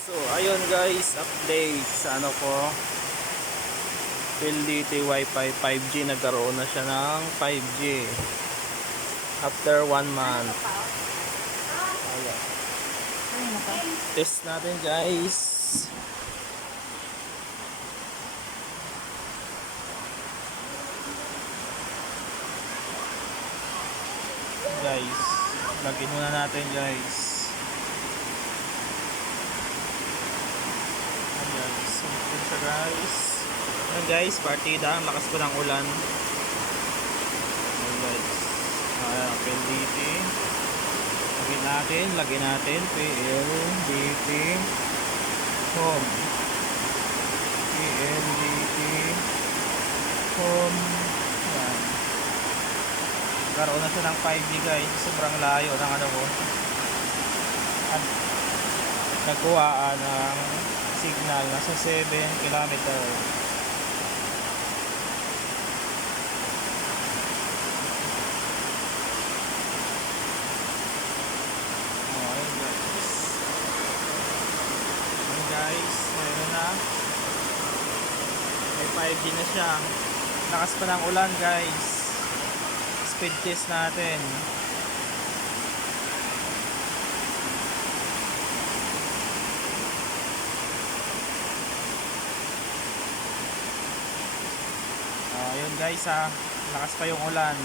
So ayun guys, update sa ano ko, PLDT Wi-Fi 5G. Nagkaroon na siya ng 5G after 1 month. Ayan. Test natin guys. Guys, login muna natin guys. Ayan, simple siya guys. Ayan guys, partida. Ang lakas ko ng ulan. Ayan guys. Ayan, PLDT. Lagyan natin. PLDT home. PLDT home. Ayan. Karoon na siya ng 5G guys. Sobrang layo ng ano ko. At nagkuha ng signal. Nasa 7 kilometer. Guys, mayroon na, may 5G na siya. Lakas pa ng ulan guys. Speed test natin. Ayun guys ha, lakas pa yung ulan.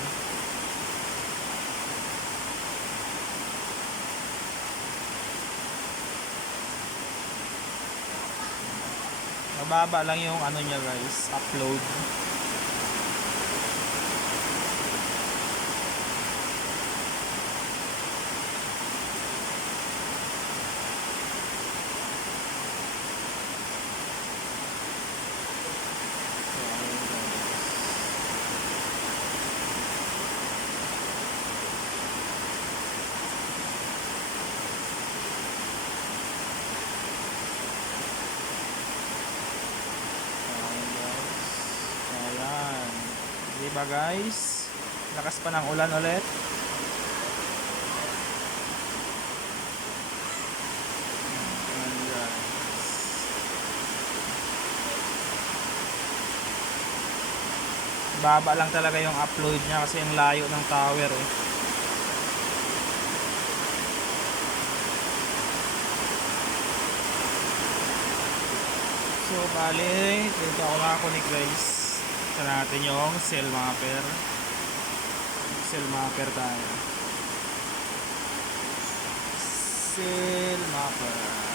Mababa lang yung ano niya guys, upload. Diba guys, lakas pa ng ulan ulit. Baba lang talaga yung upload niya kasi yung layo ng tower eh. So bali, dito ako nakakunik guys. Ito natin yung cell mapper. Cell mapper tayo. Cell mapper.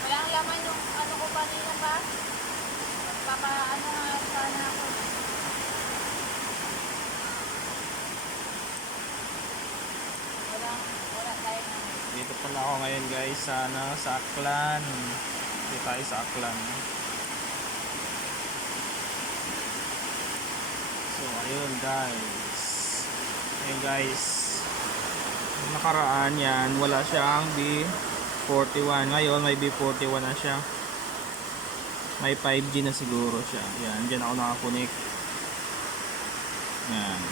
Walang laman yung ano ko kanina pa. Magpapaano nga sana ako. Wala tayo na. Dito pala ako ngayon guys sa Aklan. Dito tayo sa Aklan. So ayun guys. Ayun guys. Nakaraan yan, wala siyang B41. Ngayon may B41 na siya. May 5G na siguro siya. Yan, dyan ako nakakunik. Yan.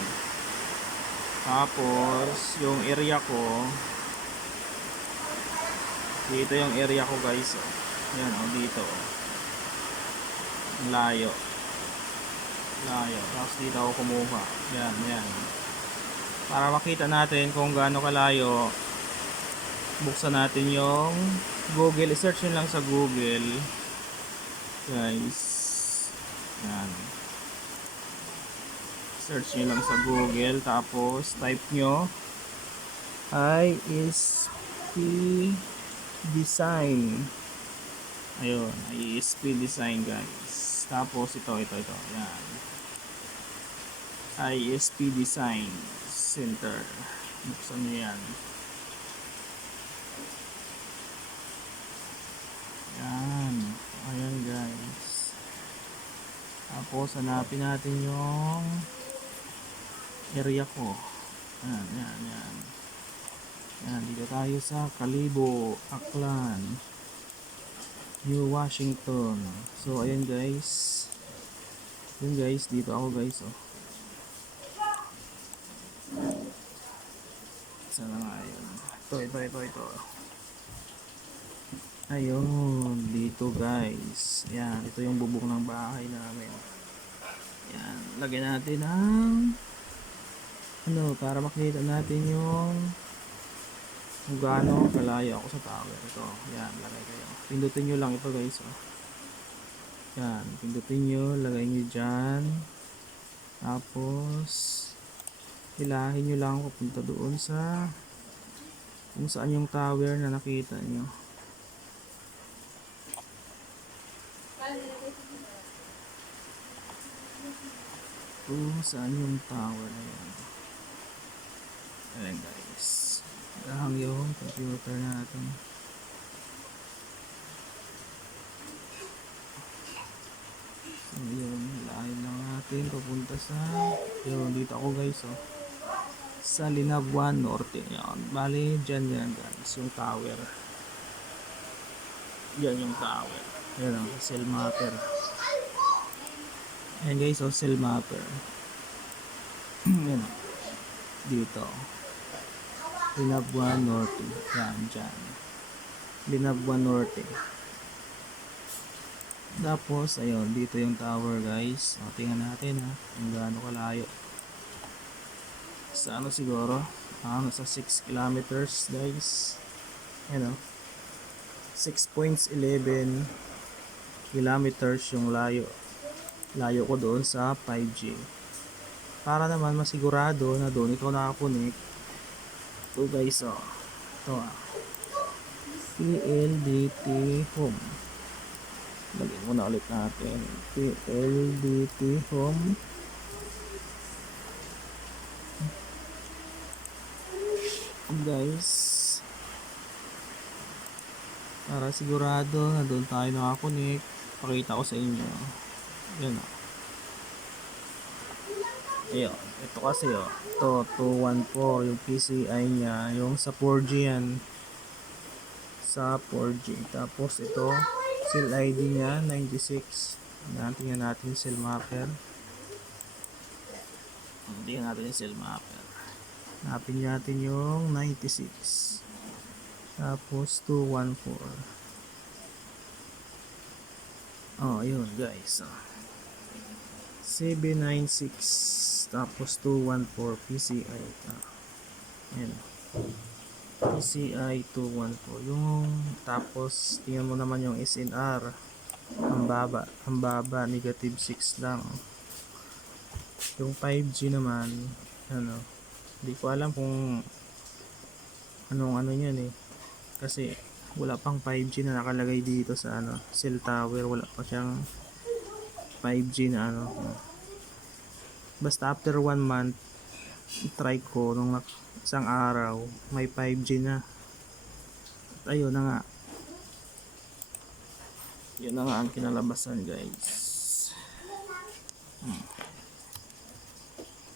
Tapos yung area ko, dito yung area ko guys. Yan dito. Layo. Tapos dito ako kumuha. Yan. Para makita natin kung gaano kalayo, buksan natin yung Google. I-search nyo lang sa Google guys. Yan. Search nyo lang sa Google. Tapos type nyo ISP Design. Ayun, ISP Design guys. Tapos ito. Yan. ISP Design Center. Buksan nyo yan. Yan. Ayan guys. Tapos hanapin natin yung area ko. Yan. Yan, dito tayo sa Kalibo, Aklan, New Washington. So ayun guys. Yun guys, dito ako guys oh. Sana nga yun. Ito. Ayun, dito guys. Yan, ito yung bubong ng bahay namin. Yan, lagyan natin ng para makita natin yung kung gaano kalayo ako sa tower. Ito, yan, lagay kayo. Pindutin nyo lang ito guys oh. Yan, pindutin nyo, lagay nyo dyan. Tapos hilahin nyo lang papunta doon sa kung saan yung tower na nakita nyo. Kung saan yung tower na yan. Ayan guys, dahang yung computer natin. So yun, hilahin lang natin papunta sa yun, dito ako guys oh, sa Linabuan Norte. Yan, bali dyan yan guys yung tower. Yan yung tower. Yan ang cell mapper. Ayan guys oh, cell mapper. Yan oh, dito Linabuan Norte. Yan dyan Linabuan Norte. Tapos ayun, dito yung tower guys. O, tingnan natin ha kung gaano kalayo. Sa ano siguro nasa 6 kilometers guys. Ayan o, 6.11 kilometers yung layo ko doon sa 5G. Para naman masigurado na doon ikaw nakakunik, ito guys o, ito PLDT home. Lagyan muna ulit natin PLDT home. Guys, para sigurado na doon tayo nakakunik, pakita ko sa inyo. Yan o. Ayun, ito kasi o, ito 214 yung PCI nya, yung sa 4G yan, sa 4G. Tapos ito cell ID nya 96. Tingnan natin cell mapper. Tingnan natin yung cell mapper. Hanapin natin yung 96. Tapos 214. Oh, ayun guys. 796. Tapos 214 PCI. Ayan. PCI 214. Yung tapos tingnan mo naman yung SNR. Ang baba, negative 6 lang. Yung 5G naman, hindi ko alam kung anong yan eh. Kasi wala pang 5G na nakalagay dito sa cell tower, wala pa siyang 5G na Basta after 1 month, try ko nung isang araw, may 5G na. At ayun na nga. Yun na nga ang kinalabasan guys.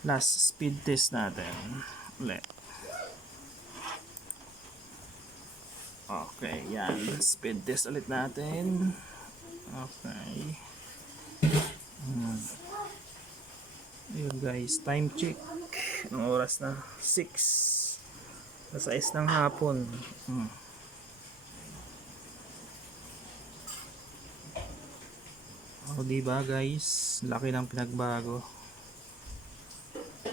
Last speed test natin ulit. Okay, yan. Speed test ulit natin. Okay. Ayun guys, time check. Ang oras na 6. Nasa 6 ng hapon. O diba guys, laki ng pinagbago.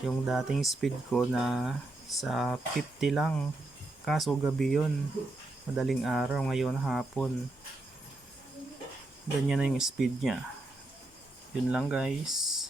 Yung dating speed ko na sa 50 lang, kaso gabi yun, madaling araw, ngayon hapon, ganyan na yung speed nya. Yun lang guys.